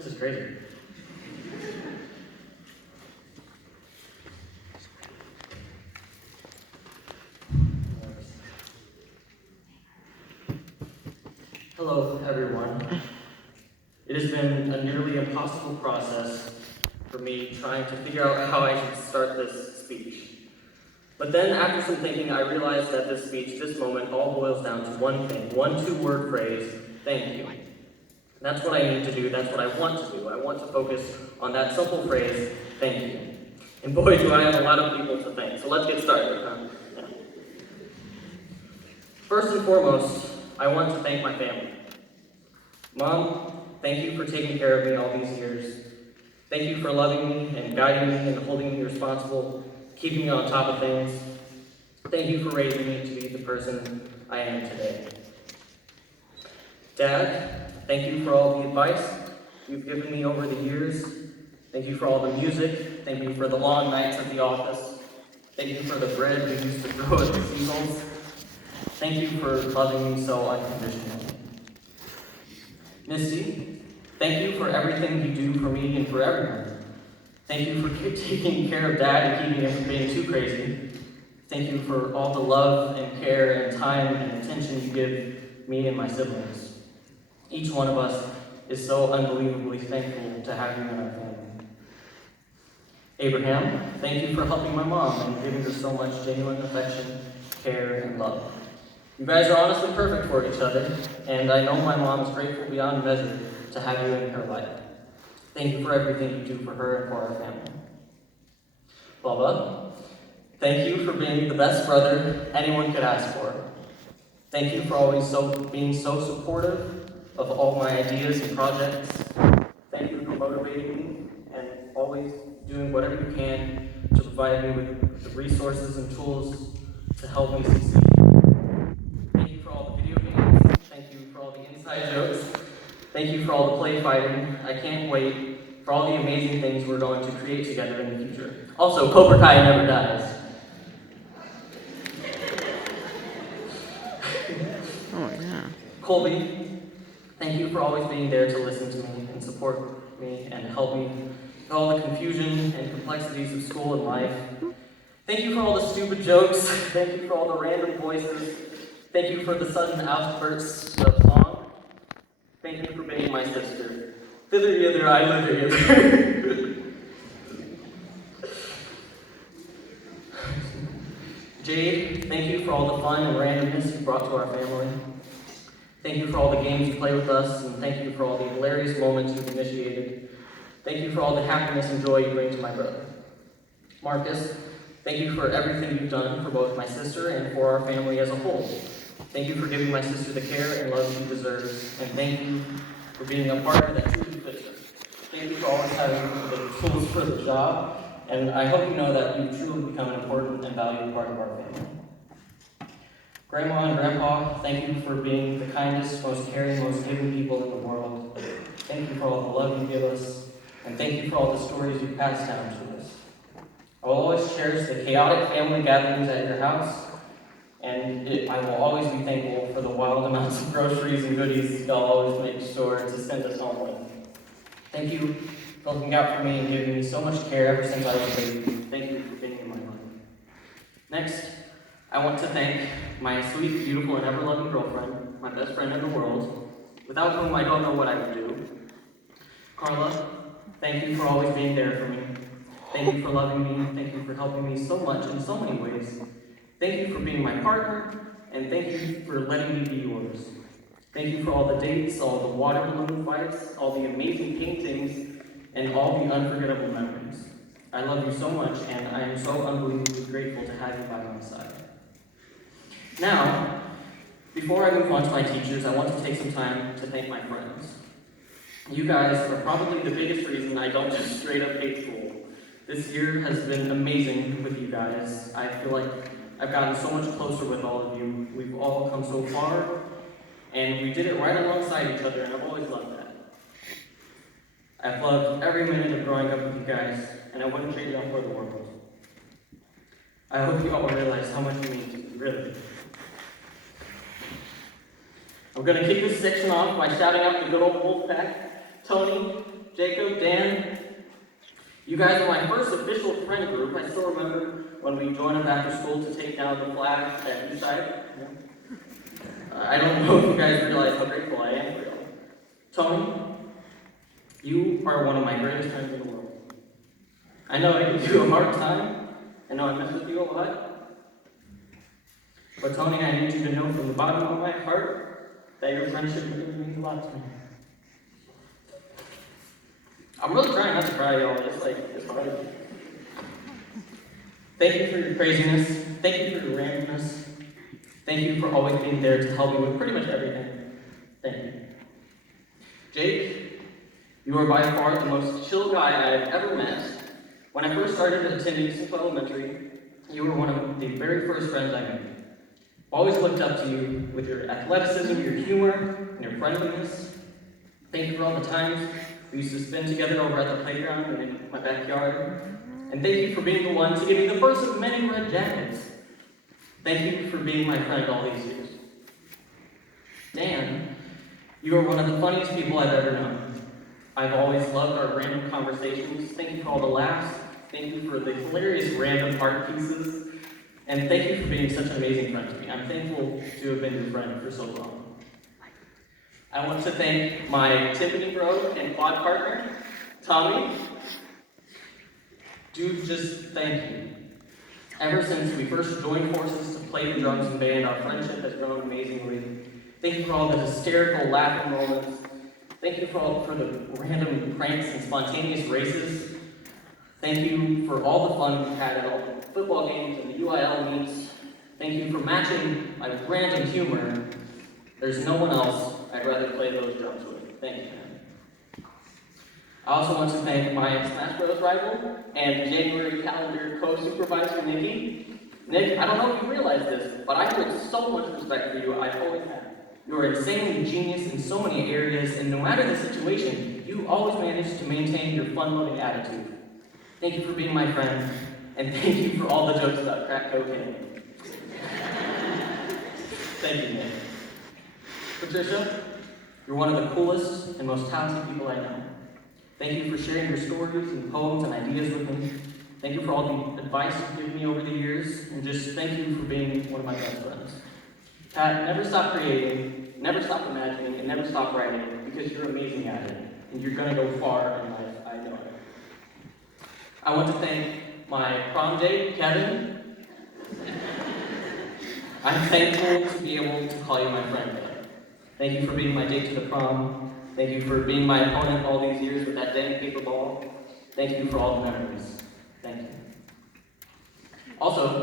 This is crazy. Hello, everyone. It has been a nearly impossible process for me trying to figure out how I should start this speech. But then, after some thinking, I realized that this speech, this moment, all boils down to one thing, one two-word phrase: thank you. That's what I need to do, that's what I want to do. I want to focus on that simple phrase, thank you. And boy, do I have a lot of people to thank, so let's get started. First and foremost, I want to thank my family. Mom, thank you for taking care of me all these years. Thank you for loving me and guiding me and holding me responsible, keeping me on top of things. Thank you for raising me to be the person I am today. Dad, thank you for all the advice you've given me over the years. Thank you for all the music. Thank you for the long nights at the office. Thank you for the bread we used to throw at the seagulls. Thank you for loving me so unconditionally. Misty, thank you for everything you do for me and for everyone. Thank you for taking care of Dad and keeping him from being too crazy. Thank you for all the love and care and time and attention you give me and my siblings. Each one of us is so unbelievably thankful to have you in our family. Abraham, thank you for helping my mom and giving her so much genuine affection, care, and love. You guys are honestly perfect for each other, and I know my mom is grateful beyond measure to have you in her life. Thank you for everything you do for her and for our family. Bubba, thank you for being the best brother anyone could ask for. Thank you for always being so supportive of all my ideas and projects. Thank you for motivating me and always doing whatever you can to provide me with the resources and tools to help me succeed. Thank you for all the video games. Thank you for all the inside jokes. Thank you for all the play fighting. I can't wait for all the amazing things we're going to create together in the future. Also, Cobra Kai never dies. Oh, yeah. Colby, thank you for always being there to listen to me and support me and help me with all the confusion and complexities of school and life. Thank you for all the stupid jokes. Thank you for all the random voices. Thank you for the sudden outbursts of song. Thank you for being my sister. Thither, yither, I live hither. Jade, thank you for all the fun and randomness you brought to our family. Thank you for all the games you play with us, and thank you for all the hilarious moments you've initiated. Thank you for all the happiness and joy you bring to my brother. Marcus, thank you for everything you've done for both my sister and for our family as a whole. Thank you for giving my sister the care and love she deserves, and thank you for being a partner that truly fits her. Thank you for always having the tools for the job, and I hope you know that you've truly become an important and valued part of our family. Grandma and Grandpa, thank you for being the kindest, most caring, most giving people in the world. Thank you for all the love you give us, and thank you for all the stories you pass down to us. I will always cherish the chaotic family gatherings at your house, and I will always be thankful for the wild amounts of groceries and goodies y'all always make sure to send us home with. Thank you for looking out for me and giving me so much care ever since I was a baby. Thank you for being in my life. Next, I want to thank my sweet, beautiful, and ever-loving girlfriend, my best friend in the world, without whom I don't know what I would do. Carla, thank you for always being there for me. Thank you for loving me. Thank you for helping me so much in so many ways. Thank you for being my partner, and thank you for letting me be yours. Thank you for all the dates, all the water balloon fights, all the amazing paintings, and all the unforgettable memories. I love you so much, and I am so unbelievably grateful to have you by my side. Now, before I move on to my teachers, I want to take some time to thank my friends. You guys are probably the biggest reason I don't just straight up hate school. This year has been amazing with you guys. I feel like I've gotten so much closer with all of you. We've all come so far, and we did it right alongside each other, and I've always loved that. I've loved every minute of growing up with you guys, and I wouldn't trade y'all for the world. I hope you all realize how much you mean to me, really. I'm going to kick this section off by shouting out the good old Wolfpack. Tony, Jacob, Dan. You guys are my first official friend group. I still remember when we joined up after school to take down the flag at Eastside. I don't know if you guys realize how grateful I am for you. Tony, you are one of my greatest friends in the world. I know I give you a hard time. I know I mess with you a lot. But Tony, I need you to know from the bottom of my heart that your friendship really means a lot to me. I'm really trying not to cry, y'all. It's hard. Thank you for your craziness. Thank you for your randomness. Thank you for always being there to help me with pretty much everything. Thank you. Jake, you are by far the most chill guy I have ever met. When I first started attending Simple Elementary, you were one of the very first friends I made. Always looked up to you with your athleticism, your humor, and your friendliness. Thank you for all the times we used to spend together over at the playground and in my backyard. And thank you for being the one to give me the first of many red jackets. Thank you for being my friend all these years. Dan, you are one of the funniest people I've ever known. I've always loved our random conversations. Thank you for all the laughs. Thank you for the hilarious random art pieces. And thank you for being such an amazing friend to me. I'm thankful to have been your friend for so long. I want to thank my timpani bro and quad partner, Tommy. Dude, just thank you. Ever since we first joined forces to play the drums and band, our friendship has grown amazingly. Thank you for all the hysterical laughing moments. Thank you for the random pranks and spontaneous races. Thank you for all the fun we've had at all the football games and the UIL meets. Thank you for matching my random humor. There's no one else I'd rather play those drums with. Thank you, man. I also want to thank my Smash Bros. Rival and January calendar co-supervisor, Nikki. Nick, I don't know if you realize this, but I hold so much respect for you. I've always had. You are insanely genius in so many areas, and no matter the situation, you always manage to maintain your fun-loving attitude. Thank you for being my friend, and thank you for all the jokes about crack cocaine. Thank you, Nick. Patricia, you're one of the coolest and most talented people I know. Thank you for sharing your stories and poems and ideas with me. Thank you for all the advice you've given me over the years, and just thank you for being one of my best friends. Pat, never stop creating, never stop imagining, and never stop writing, because you're amazing at it, and you're gonna go far in life, I know it. I want to thank my prom date, Kevin. I'm thankful to be able to call you my friend. Thank you for being my date to the prom. Thank you for being my opponent all these years with that dang paper ball. Thank you for all the memories. Thank you. Also,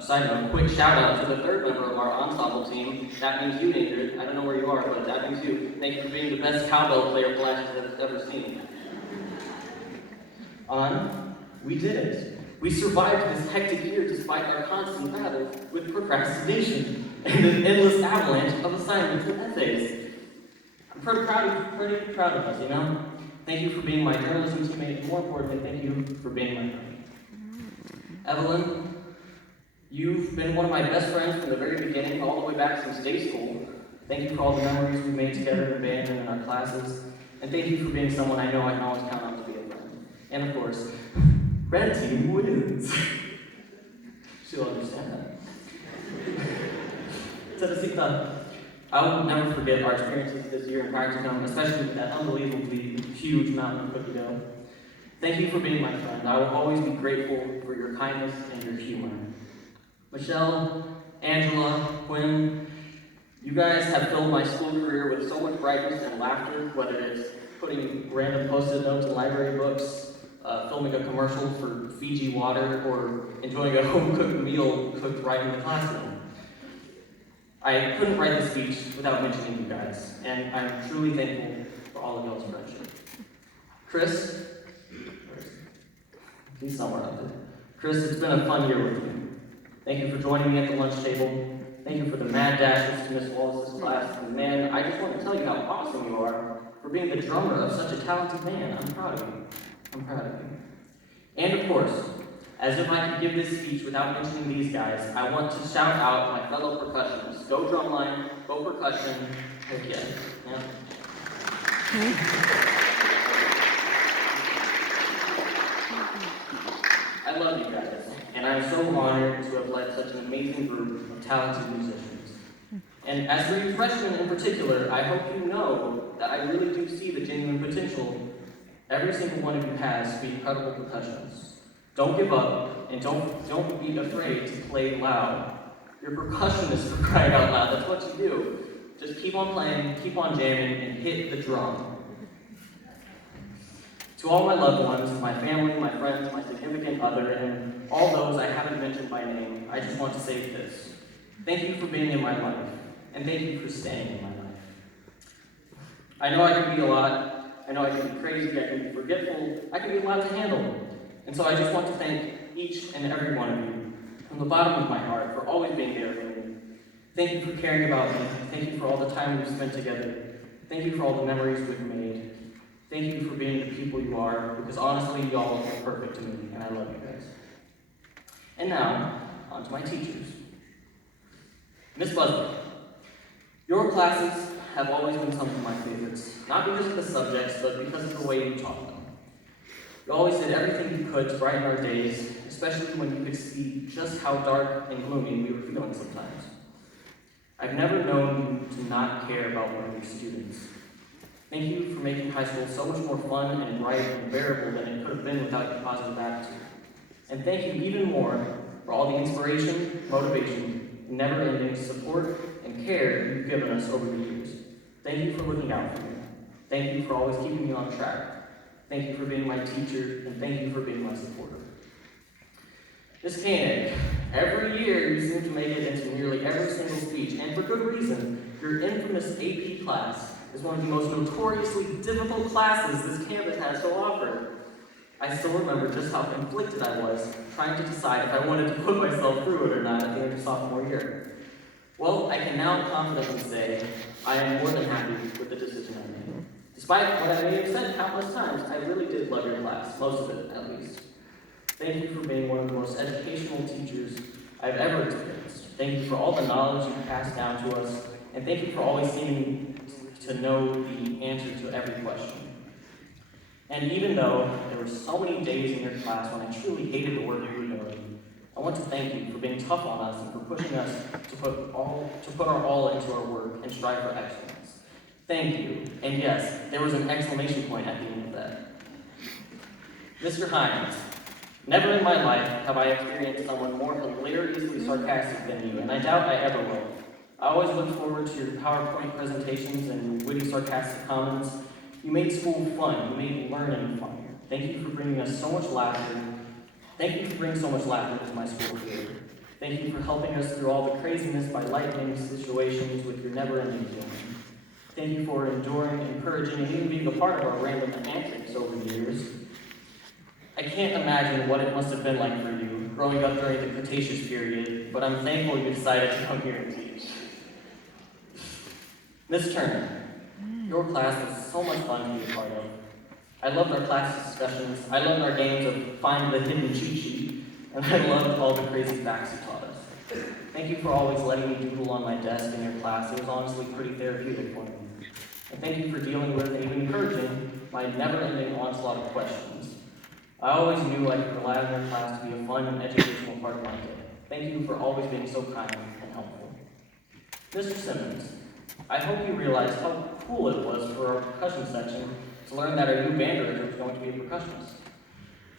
side note, quick shout out to the third member of our ensemble team. That means you, Ingrid. I don't know where you are, but that means you. Thank you for being the best cowbell player Palacios has ever seen. We did it. We survived this hectic year despite our constant battle with procrastination and an endless avalanche of assignments and essays. I'm pretty proud of us, you know? Thank you for being my journalism teammate, and more importantly, thank you for being my friend. Evelyn, you've been one of my best friends from the very beginning, all the way back since day school. Thank you for all the memories we made together in band and in our classes. And thank you for being someone I know I can always count on to be a friend. And of course, red team wins. She'll understand that. Teresita, I will never forget our experiences this year in practicum, especially with that unbelievably huge mountain of cookie dough. Thank you for being my friend. I will always be grateful for your kindness and your humor. Michelle, Angela, Quinn, you guys have filled my school career with so much brightness and laughter, whether it's putting random post-it notes in library books, filming a commercial for Fiji water, or enjoying a home-cooked meal cooked right in the classroom. I couldn't write this speech without mentioning you guys, and I'm truly thankful for all of y'all's friendship. Chris, he's somewhere out there. Chris, it's been a fun year with you. Thank you for joining me at the lunch table. Thank you for the mad dashes to Miss Wallace's class. And man, I just want to tell you how awesome you are for being the drummer of such a talented band. I'm proud of you. I'm proud of you. And of course, as if I could give this speech without mentioning these guys, I want to shout out my fellow percussionists. Go drumline, go percussion, heck yeah. I love you guys, and I'm so honored to have led such an amazing group of talented musicians. And as for you freshmen in particular, I hope you know that I really do see the genuine potential every single one of you has to be incredible percussionists. Don't give up, and don't be afraid to play loud. You're percussionists, for crying out loud. That's what you do. Just keep on playing, keep on jamming, and hit the drum. To all my loved ones, my family, my friends, my significant other, and all those I haven't mentioned by name, I just want to say this. Thank you for being in my life, and thank you for staying in my life. I know I can be a lot. I know I can be crazy, I can be forgetful, I can be a lot to handle. And so I just want to thank each and every one of you, from the bottom of my heart, for always being there for me. Thank you for caring about me. Thank you for all the time we've spent together. Thank you for all the memories we've made. Thank you for being the people you are, because honestly, y'all are perfect to me, and I love you guys. And now, on to my teachers. Miss Busby, your classes have always been some of my favorites, not because of the subjects, but because of the way you taught them. You always did everything you could to brighten our days, especially when you could see just how dark and gloomy we were feeling sometimes. I've never known you to not care about one of your students. Thank you for making high school so much more fun and bright and bearable than it could have been without your positive attitude. And thank you even more for all the inspiration, motivation, never-ending support and care you've given us over the years. Thank you for looking out for me. Thank you for always keeping me on track. Thank you for being my teacher, and thank you for being my supporter. Ms. Koenig, every year you seem to make it into nearly every single speech, and for good reason. Your infamous AP class is one of the most notoriously difficult classes this campus has to offer. I still remember just how conflicted I was trying to decide if I wanted to put myself through it or not at the end of sophomore year. Well, I can now confidently say I am more than happy with the decision I made. Despite what I may have said countless times, I really did love your class, most of it at least. Thank you for being one of the most educational teachers I've ever experienced. Thank you for all the knowledge you passed down to us, and thank you for always seeming to know the answer to every question. And even though there were so many days in your class when I truly hated the work you were doing, I want to thank you for being tough on us and for pushing us to put our all into our work and strive for excellence. Thank you. And yes, there was an exclamation point at the end of that. Mr. Hines, never in my life have I experienced someone more hilariously sarcastic than you, and I doubt I ever will. I always look forward to your PowerPoint presentations and witty sarcastic comments. You made school fun. You made learning fun. Thank you for bringing us so much laughter. Thank you for bringing so much laughter to my school career. Thank you for helping us through all the craziness by lightening situations with your never-ending humor. Thank you for enduring, encouraging, and even being a part of our random antics over the years. I can't imagine what it must have been like for you, growing up during the Cretaceous period, but I'm thankful you decided to come here and teach. Miss Turner, your class was so much fun to be a part of. I loved our class discussions, I loved our games of Find the Hidden Cheat Sheet, and I loved all the crazy facts you taught us. Thank you for always letting me doodle on my desk in your class. It was honestly pretty therapeutic for me. And thank you for dealing with and even encouraging my never-ending onslaught of questions. I always knew I could rely on your class to be a fun and educational part of my day. Thank you for always being so kind and helpful. Mr. Simmons, I hope you realized how cool it was for our percussion section to learn that our new band director was going to be a percussionist.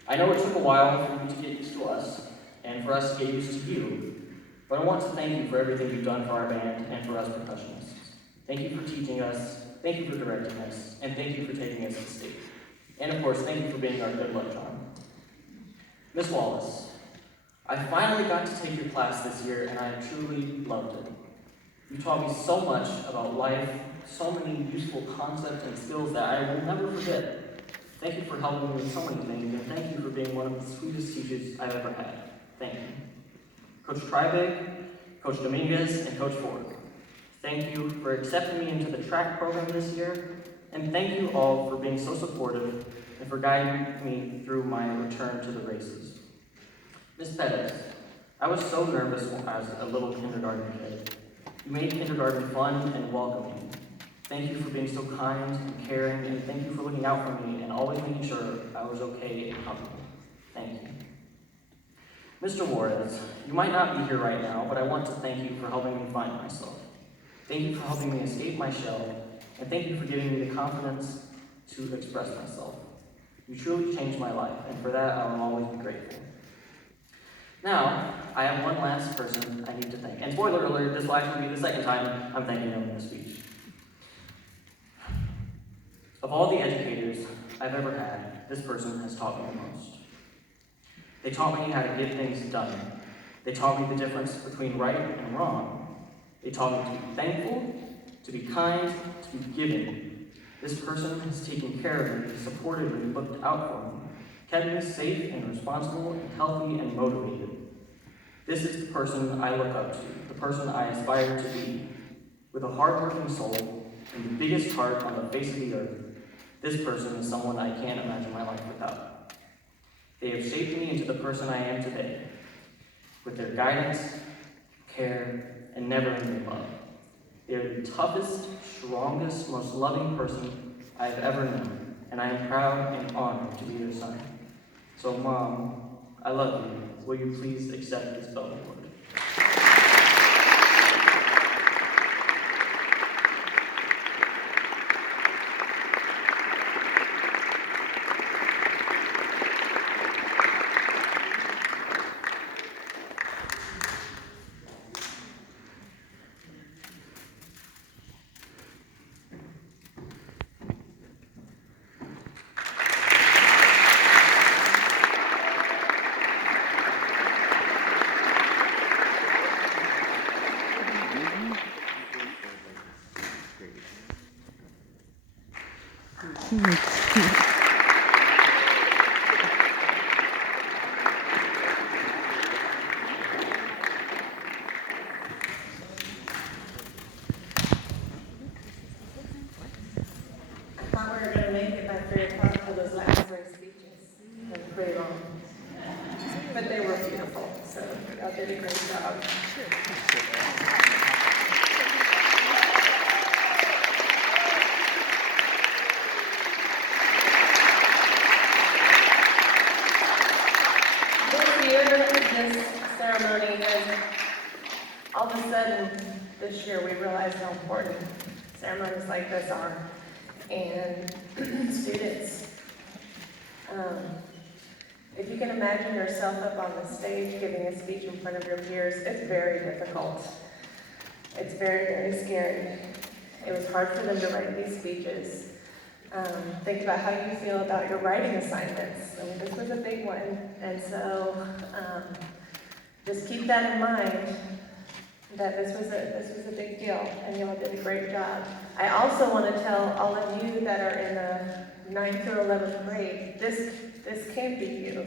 I know it took a while for you to get used to us, and for us to get used to you, but I want to thank you for everything you've done for our band and for us percussionists. Thank you for teaching us, thank you for directing us, and thank you for taking us to state. And of course, thank you for being our good luck charm. Miss Wallace, I finally got to take your class this year, and I truly loved it. You taught me so much about life, so many useful concepts and skills that I will never forget. Thank you for helping me with so many things, and thank you for being one of the sweetest teachers I've ever had. Thank you. Coach Tribig, Coach Dominguez, and Coach Ford, thank you for accepting me into the track program this year, and thank you all for being so supportive and for guiding me through my return to the races. Ms. Pettis, I was so nervous as a little kindergarten kid. You made kindergarten fun and welcoming. Thank you for being so kind and caring, and thank you for looking out for me and always making sure I was okay and comfortable. Thank you. Mr. Juarez, you might not be here right now, but I want to thank you for helping me find myself. Thank you for helping me escape my shell, and thank you for giving me the confidence to express myself. You truly changed my life, and for that I will always be grateful. Now, I have one last person I need to thank. And spoiler alert, this will actually be the second time I'm thanking them in this speech. Of all the educators I've ever had, this person has taught me the most. They taught me how to get things done. They taught me the difference between right and wrong. They taught me to be thankful, to be kind, to be giving. This person has taken care of me, supported me, looked out for me, kept me safe and responsible and healthy and motivated. This is the person I look up to, the person I aspire to be, with a hardworking soul and the biggest heart on the face of the earth. This person is someone I can't imagine my life without. They have shaped me into the person I am today, with their guidance, care, and never-ending love. They are the toughest, strongest, most loving person I've ever known, and I am proud and honored to be their son. So, Mom, I love you. Will you please accept this bell award? I thought we were going to make it by 3 o'clock for those last 3 speeches. They were pretty long. But they were beautiful, so y'all did a great job. This year, this ceremony has, all of a sudden, this year we realized how important ceremonies like this are. And students, if you can imagine yourself up on the stage giving a speech in front of your peers, it's very difficult. It's very, very scary. It was hard for them to write these speeches. Think about how you feel about your writing assignments. I mean, this was a big one. And so just keep that in mind, that this was a big deal, and y'all did a great job. I also want to tell all of you that are in the 9th through 11th grade, this can't be you.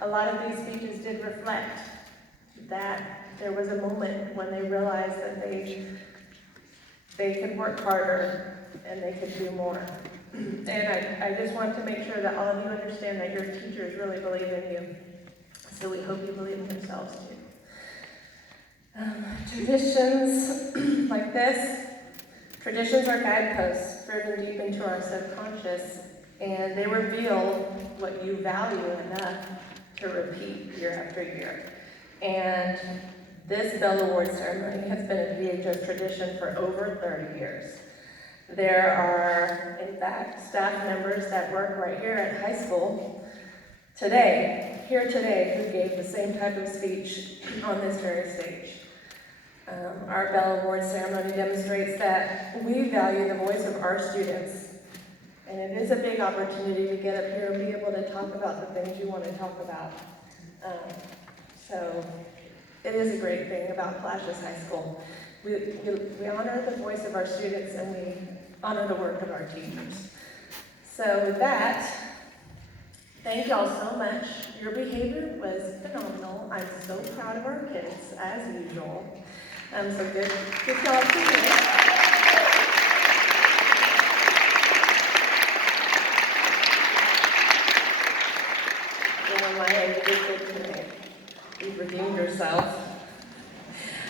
A lot of these speeches did reflect that there was a moment when they realized that they could work harder and they could do more. And I just want to make sure that all of you understand that your teachers really believe in you. So we hope you believe in yourselves too. Traditions like this, traditions are guideposts driven deep into our subconscious, and they reveal what you value enough to repeat year after year. And this Bell Award ceremony has been a VHS tradition for over 30 years. There are, in fact, staff members that work right here at Highschool here today, who gave the same type of speech on this very stage. Our Bell Award ceremony demonstrates that we value the voice of our students, and it is a big opportunity to get up here and be able to talk about the things you want to talk about. So it is a great thing about Palacios High School. We honor the voice of our students, and we honor the work of our teachers. So with that, thank y'all so much. Your behavior was phenomenal. I'm so proud of our kids, as usual. So good job to you. Maya, you did good today. You've redeemed yourself.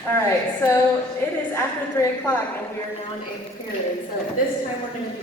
All right, so it is after 3 o'clock, and we are now in 8th period. So at this time, we're going to do